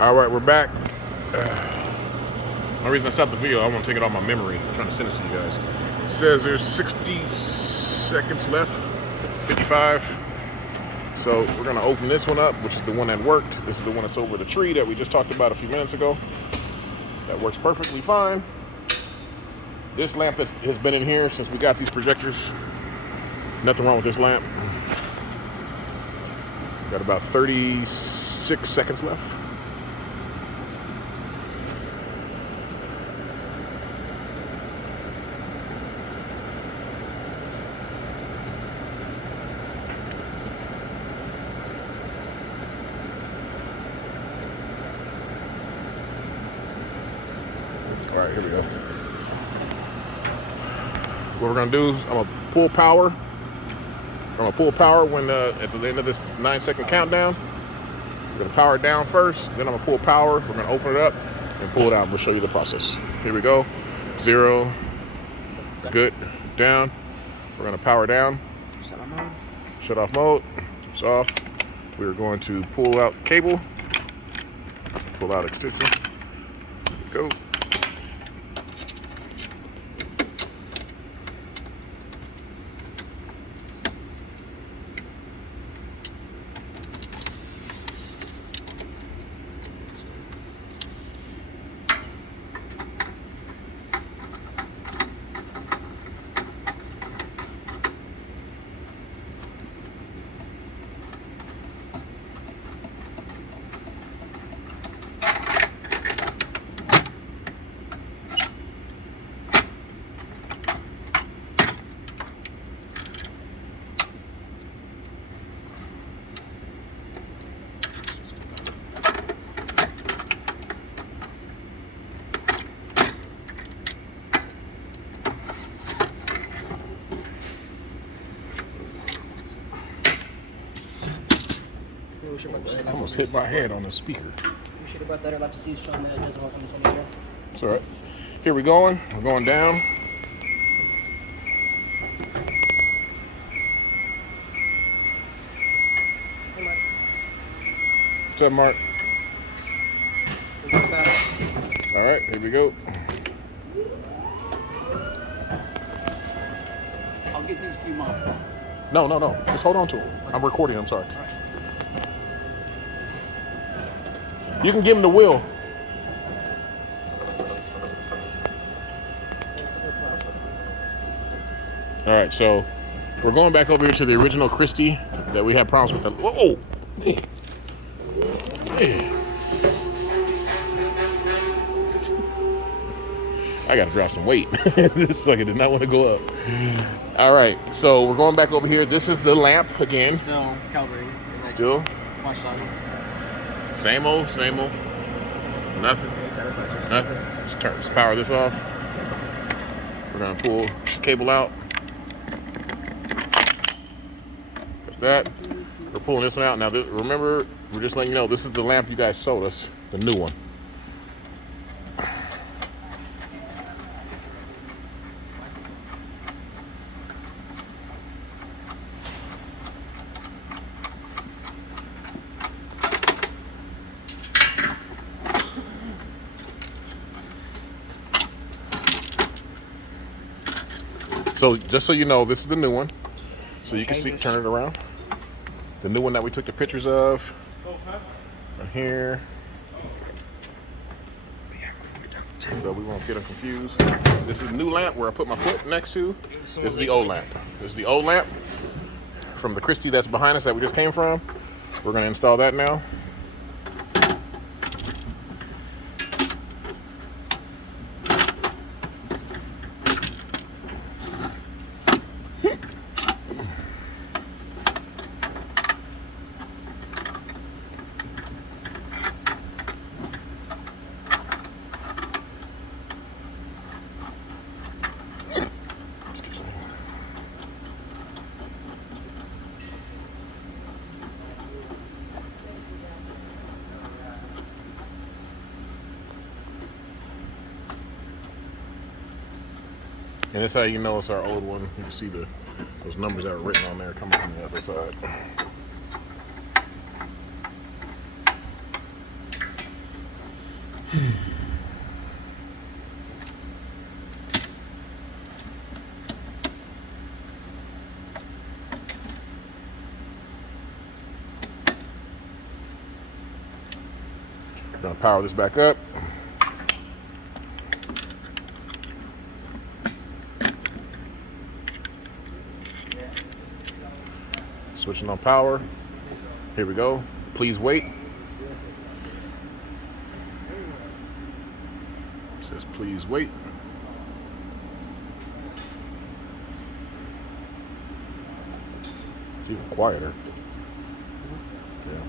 All right, we're back. The reason I stopped the video, I want to take it off my memory. I'm trying to send it to you guys. It says there's 60 seconds left, 55. So we're gonna open this one up, which is the one that worked. This is the one that's over the tree that we just talked about a few minutes ago. That works perfectly fine. This lamp that has been in here since we got these projectors. Nothing wrong with this lamp. Got about 36 seconds left. All right, here we go. What we're gonna do is I'm gonna pull power. I'm gonna pull power when at the end of this 9-second countdown. We're gonna power it down first, then I'm gonna pull power. We're gonna open it up and pull it out. We'll show you the process. Here we go. 0, good, down. We're gonna power down. Shut off mode. It's off. We're going to pull out the cable. Pull out extension. Here we go. I almost hit my head on the speaker. We should have brought that. I'd like to see it showing that it doesn't work on this one either. It's all right. Here we going. We're going down. Hey, Mark. What's up, Mark? We're going fast. All right, here we go. I'll get these to you, Mom. No. Just hold on to them. I'm recording. I'm sorry. You can give him the wheel. All right, so we're going back over here to the original Christie that we had problems with. Whoa! Man. I gotta drop some weight. This sucker did not want to go up. All right, so we're going back over here. This is the lamp again. Still calibrating. Still. Watch that. Same old. Nothing. Nothing. Let's power this off. We're gonna pull the cable out. Like that. We're pulling this one out. Now, remember, we're just letting you know, this is the lamp you guys sold us, the new one. So just so you know, this is the new one. So you can see, turn it around. The new one that we took the pictures of. Right here. So we won't get them confused. This is the new lamp where I put my foot next to. This is the old lamp. This is the old lamp from the Christie that's behind us that we just came from. We're gonna install that now. And that's how you know it's our old one. You can see those numbers that are written on there coming from the other side. Gonna power this back up. Switching on power. Here we go. Please wait. It says please wait. It's even quieter. Yeah.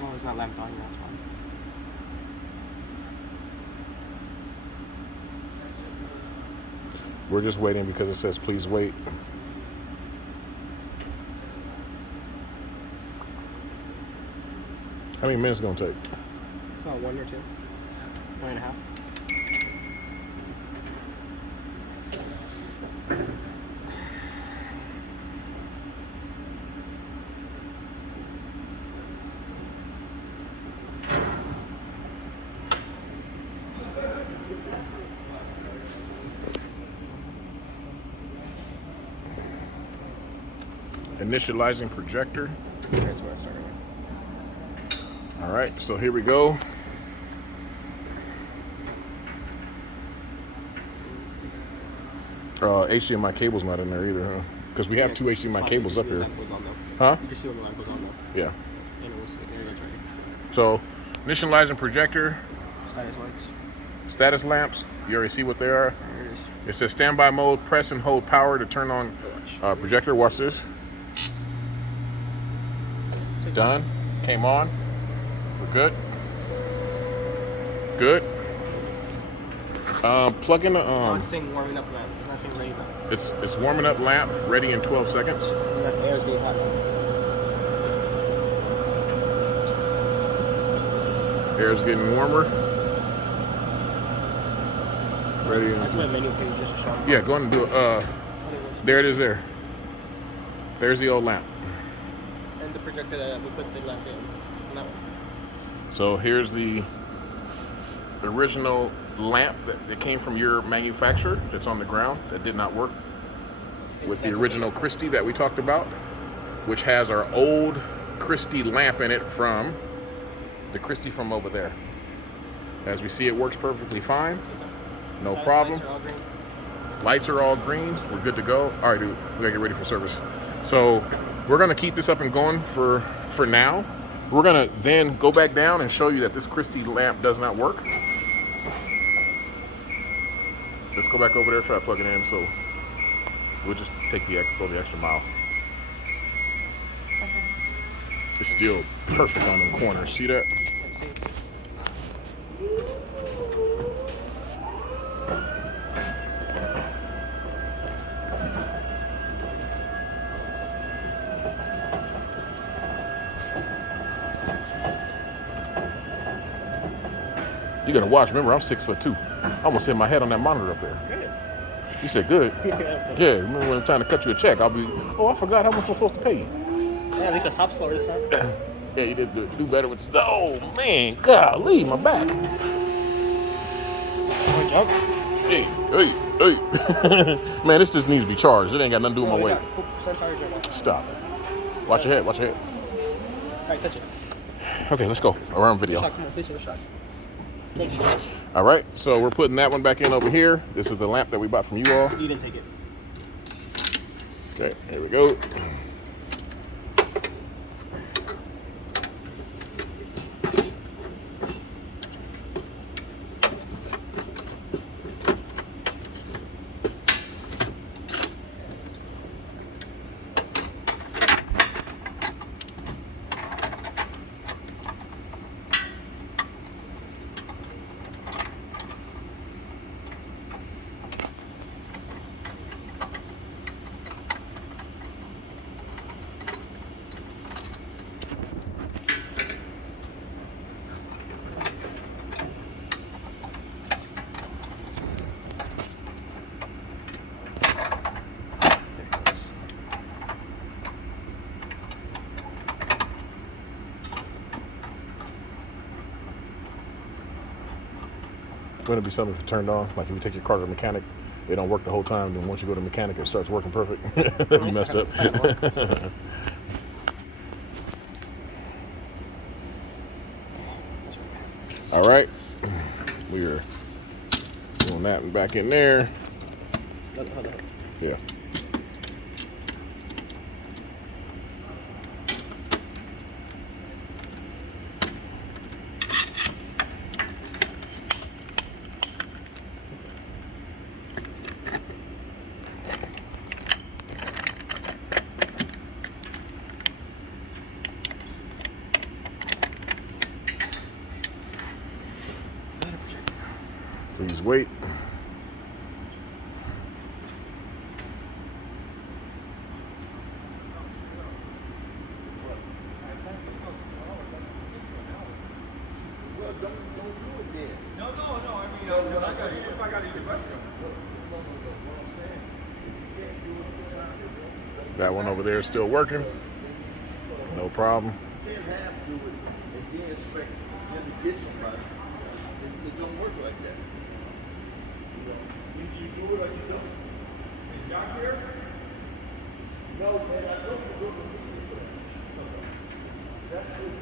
Well, it's not lamped on, that's fine. We're just waiting because it says please wait. How many minutes is it gonna take? About 1 or 2. 1.5. Initializing projector. That's where I started. All right, so here we go. HDMI cable's not in there either, huh? Because we have two HDMI cables up here. Huh? You can see when the lamp goes on though. Yeah. And it was there, that's right. So, initializing projector, Status lights. status lamps. You already see what they are. There it is. It says standby mode. Press and hold power to turn on projector. Watch this. Done. Came on. We're good. Good. Plug in the Not saying warming up lamp. Not saying ready lamp. It's warming up lamp. Ready in 12 seconds. That air is getting hot now. Air's getting warmer. Ready. That's my menu page just to show them. Yeah, go ahead and do it. There it is. There. There's the old lamp. And the projector that we put the lamp in. On that one. So here's the original lamp that came from your manufacturer that's on the ground that did not work with the original Christie that we talked about, which has our old Christie lamp in it from the Christie from over there. As we see, it works perfectly fine. No problem. Lights are all green. We're good to go. All right, dude, we gotta get ready for service. So we're gonna keep this up and going for now. We're gonna then go back down and show you that this Christie lamp does not work. Let's go back over there, try to plug it in. So we'll just go the extra mile. It's still perfect on them corners. See that? You gotta watch. Remember, I'm 6'2". I almost hit my head on that monitor up there. Good. You said good. Yeah. Remember when I'm trying to cut you a check? I'll be. Oh, I forgot how much I'm supposed to pay you. Yeah, at least a top slower this time. Yeah, you did do better with the. Oh man, golly, my back. Want to jump? Hey. Man, this just needs to be charged. It ain't got nothing to do with my weight. 4% charge right now. Stop. Watch your head. Watch your head. All right, touch it. Okay, let's go. Around video. Shot, come on, please, shot. Thank you. All right, so we're putting that one back in over here. This is the lamp that we bought from you all. You didn't take it. Okay, here we go. Wouldn't it be something if it turned on? Like if you take your car to the mechanic, they don't work the whole time. Then once you go to the mechanic, it starts working perfect. You messed up. All right, we are doing that back in there. Hold on. Yeah. Please wait. That one over there is still working. No problem. You can't half do it and then expect them to get somebody. It don't work like that. Either you do it or you don't. Is Doc here? No, man, I told you to do it. That's good.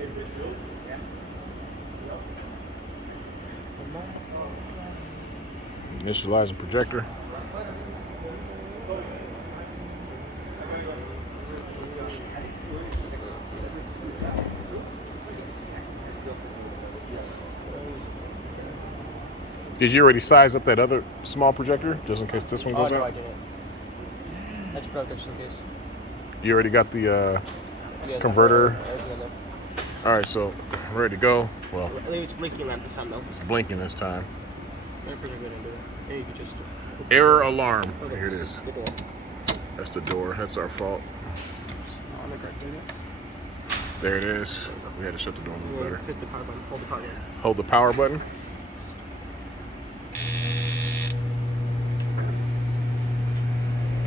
Is it good? Yeah. Initializing projector. Did you already size up that other small projector just in case this one goes no, out? I didn't. I just broke it just in case. You already got the converter. All right, so ready to go. Well, I think it's blinking lamp this time though. it's blinking this time. They're pretty good into it. Maybe you could just. Error alarm. Okay, Here it is. the door. That's the door. That's our fault. On the correct way. There it is. We had to shut the door a little better. Hit the power button. Hold the power button. Hold the power button.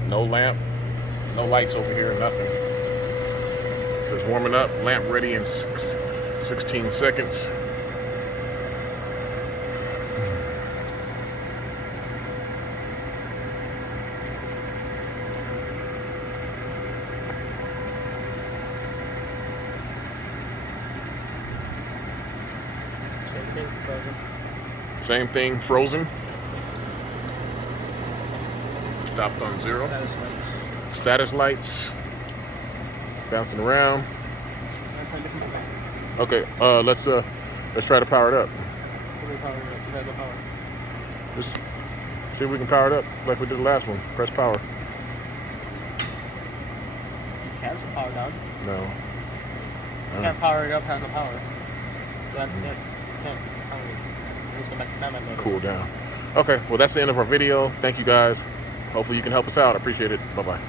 No lamp, no lights over here, nothing. So it's warming up, lamp ready in 16 seconds. Same thing. Frozen. Same thing, frozen. Stopped on 0. Status lights. Status lights. Bouncing around. Okay, let's try to power it up. Just see if we can power it up like we did the last one. Press power. Has the power down. No. You can't power it up, has no power. That's it. You can't. It's telling me. Let's go back to standby mode. Cool down. Okay, well that's the end of our video. Thank you guys. Hopefully you can help us out. I appreciate it. Bye-bye.